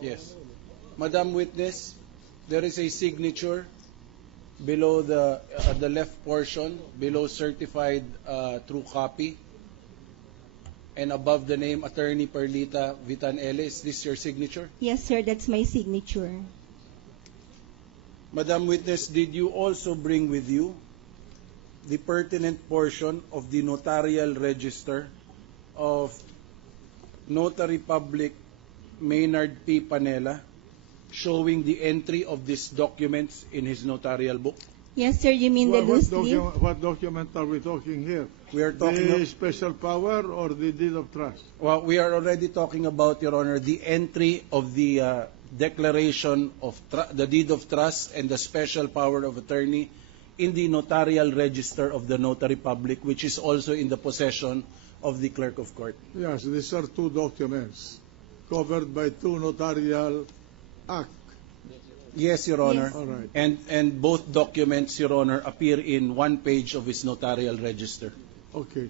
Yes. Madam Witness, there is a signature below the left portion, below certified true copy, and above the name Attorney Perlita Vitan-Ele. Is this your signature? Yes, sir, that's my signature. Madam Witness, did you also bring with you the pertinent portion of the notarial register of Notary Public Maynard P. Panela, showing the entry of these documents in his notarial book? Yes, sir, you mean the loose leaf? What document are we talking here? We are talking the special power or the deed of trust? Well, we are already talking about, Your Honor, the entry of the declaration of the deed of trust and the special power of attorney in the notarial register of the Notary Public, which is also in the possession of the clerk of court. Yes, these are two documents covered by two notarial acts. Yes, Your Honor. Yes. All right. And both documents, Your Honor, appear in one page of his notarial register. Okay.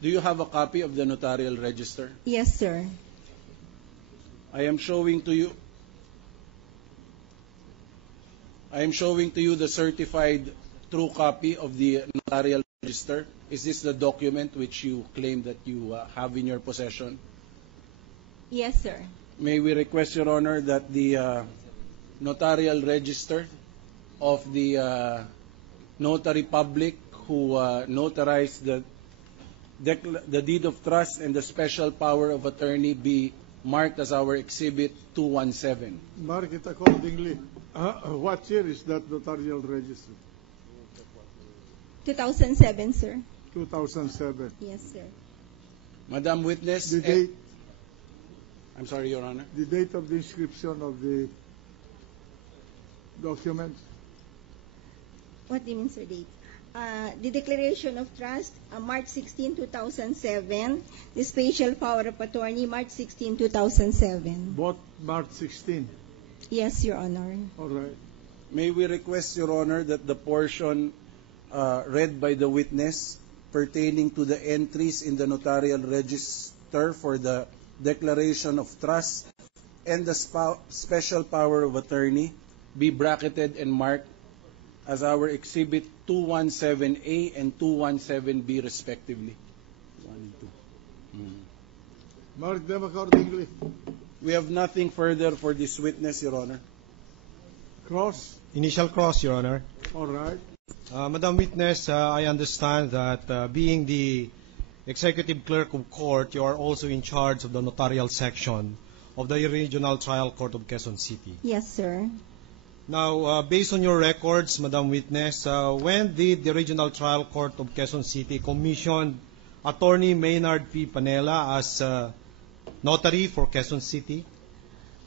Do you have a copy of the notarial register? Yes, sir. I am showing to you the certified true copy of the notarial register. Is this the document which you claim that you have in your possession? Yes, sir. May we request, Your Honor, that the notarial register of the Notary Public who notarized the deed of trust and the special power of attorney be marked as our Exhibit 217. Mark it accordingly. What year is that notarial register? 2007, sir. 2007. Yes, sir. Madam Witness, The date, I'm sorry, Your Honor. the date of the inscription of the document? What do you mean, sir, date? The Declaration of Trust, March 16, 2007. The Special Power of Attorney, March 16, 2007. Both March 16. Yes, Your Honor. All right. May we request, Your Honor, that the portion read by the witness pertaining to the entries in the notarial register for the declaration of trust and the special power of attorney be bracketed and marked as our Exhibit 217A and 217B respectively. 1 and 2. Mark them accordingly. We have nothing further for this witness, Your Honor. Cross. Initial cross, Your Honor. All right. Madam Witness, I understand that being the Executive Clerk of Court, you are also in charge of the notarial section of the Regional Trial Court of Quezon City. Yes, sir. Now, based on your records, Madam Witness, when did the Regional Trial Court of Quezon City commission Attorney Maynard P. Panela as notary for Quezon City?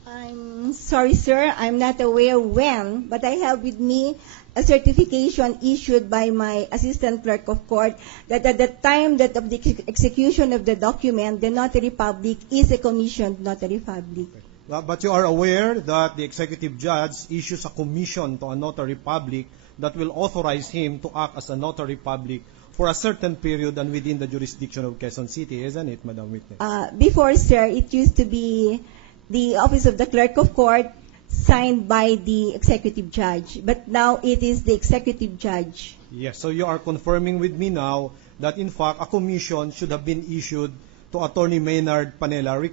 I'm sorry, sir. I'm not aware when, but I have with me a certification issued by my Assistant Clerk of Court that at the time that of the execution of the document, the Notary Public is a commissioned Notary Public. But you are aware that the executive judge issues a commission to a notary public that will authorize him to act as a notary public for a certain period and within the jurisdiction of Quezon City, isn't it, Madam Witness? Before, sir, it used to be the Office of the Clerk of Court signed by the executive judge, but now it is the executive judge. Yes, so you are confirming with me now that in fact a commission should have been issued to Attorney Maynard Panela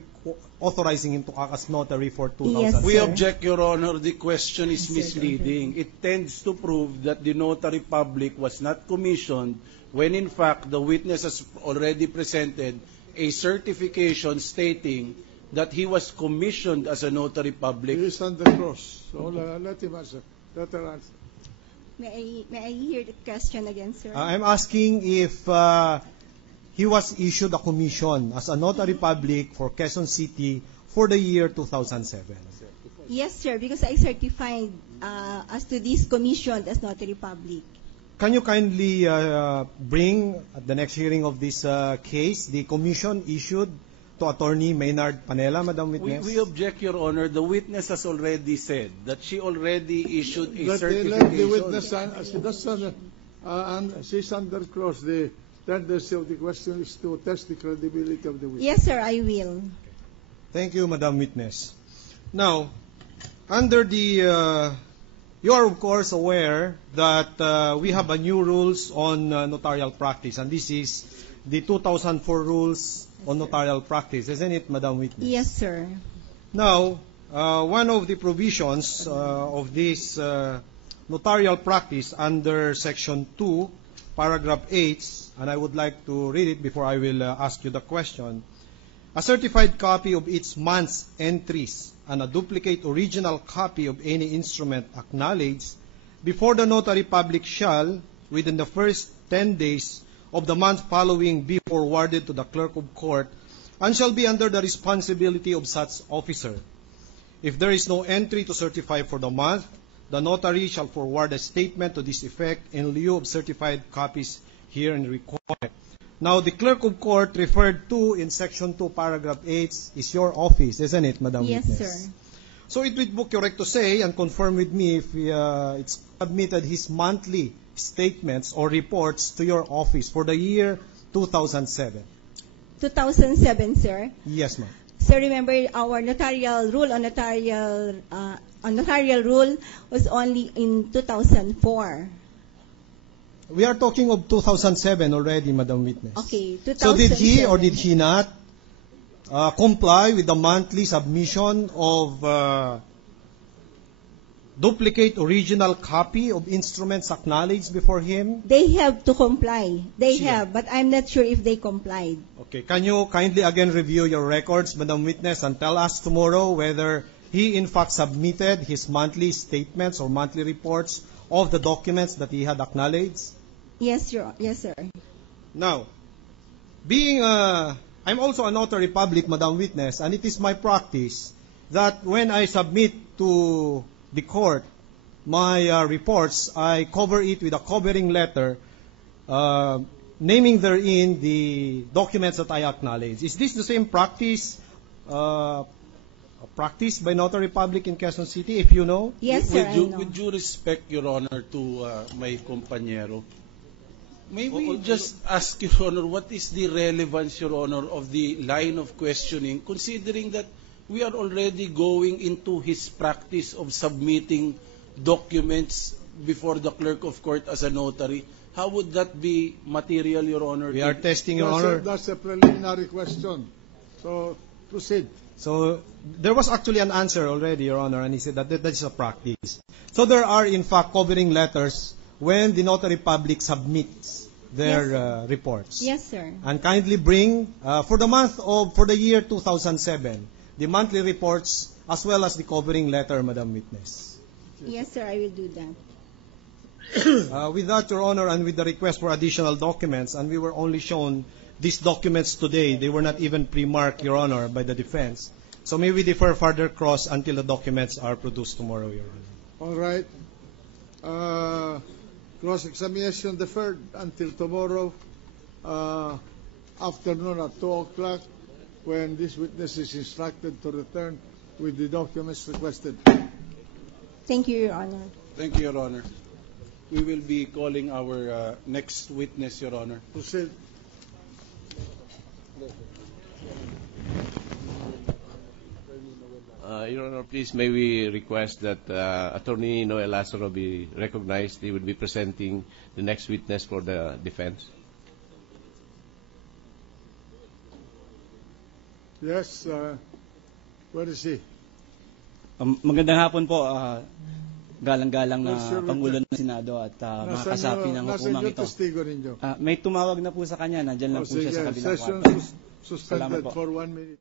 authorizing him to act as notary for 2000. Yes, We sir. object, Your Honor. The question is Yes, sir. misleading. It tends to prove that the Notary Public was not commissioned when in fact the witness has already presented a certification stating that he was commissioned as a Notary Public. He is on the cross. So let him answer. Let her answer. May I hear the question again, sir? I'm asking if he was issued a commission as a notary public for Quezon City for the year 2007. Yes, sir, because I certified as to this commission as notary public. Can you kindly bring at the next hearing of this case the commission issued to Attorney Maynard Panela, Madam Witness? We object, Your Honor. The witness has already said that she already issued a Let certification. the witness, and she's under clause. The tendency of the question is to test the credibility of the witness. Yes, sir, I will. Thank you, Madam Witness. Now, under the, you are of course aware that we have a new rules on notarial practice, and this is the 2004 rules on notarial practice, isn't it, Madam Witness? Yes, sir. Now, one of the provisions of this notarial practice under Section 2, Paragraph 8, and I would like to read it before I will ask you the question. A certified copy of each month's entries and a duplicate original copy of any instrument acknowledged before the notary public shall, within the first 10 days of the month following, be forwarded to the clerk of court and shall be under the responsibility of such officer. If there is no entry to certify for the month, the notary shall forward a statement to this effect in lieu of certified copies herein required. Now, the clerk of court referred to in Section 2, Paragraph 8 is your office, isn't it, Madam Yes, Witness? sir. So it would be correct to say and confirm with me if it's submitted his monthly statements or reports to your office for the year 2007. 2007, sir. Yes, ma'am. So remember, our notarial rule on notarial rule was only in 2004. We are talking of 2007 already, Madam Witness. Okay, 2007. So did he or did he not comply with the monthly submission of duplicate original copy of instruments acknowledged before him? They have to comply. They Sure. have, but I'm not sure if they complied. Okay, can you kindly again review your records, Madam Witness, and tell us tomorrow whether he in fact submitted his monthly statements or monthly reports of the documents that he had acknowledged? Yes, sir. Yes, sir. Now, being I'm also a notary public, Madam Witness, and it is my practice that when I submit to the court my reports, I cover it with a covering letter naming therein the documents that I acknowledge. Is this the same practice practiced by notary public in Quezon City, if you know? Yes, sir, I know. With due respect, Your Honor, to my compañero, may we just ask, Your Honor, what is the relevance, Your Honor, of the line of questioning, considering that we are already going into his practice of submitting documents before the clerk of court as a notary? How would that be material, Your Honor? We are testing, Your Honor. That's a preliminary question. So proceed. So there was actually an answer already, Your Honor, and he said that that is a practice. So there are, in fact, covering letters when the notary public submits their reports. Yes, sir. And kindly bring, for the year 2007, the monthly reports as well as the covering letter, Madam Witness. Yes, sir, I will do that. With that, Your Honor, and with the request for additional documents, and we were only shown these documents today, they were not even pre-marked, Your Honor, by the defense. So may we defer further cross until the documents are produced tomorrow, Your Honor. All right. Cross-examination deferred until tomorrow afternoon at 2 o'clock when this witness is instructed to return with the documents requested. Thank you, Your Honor. Thank you, Your Honor. We will be calling our next witness, Your Honor. Proceed. Your Honor, please may we request that Attorney Noel Lazaro be recognized. He will be presenting the next witness for the defense. Yes, where is he? Magandang hapon po, galang-galang na Sir, Pangulo ng Senado at mga kasapi ng hukumang ito. testigo ninyo? May tumawag na po sa kanya, nandyan lang po siya sa kabilang Session kwarto. suspended Salamat po. for 1 minute.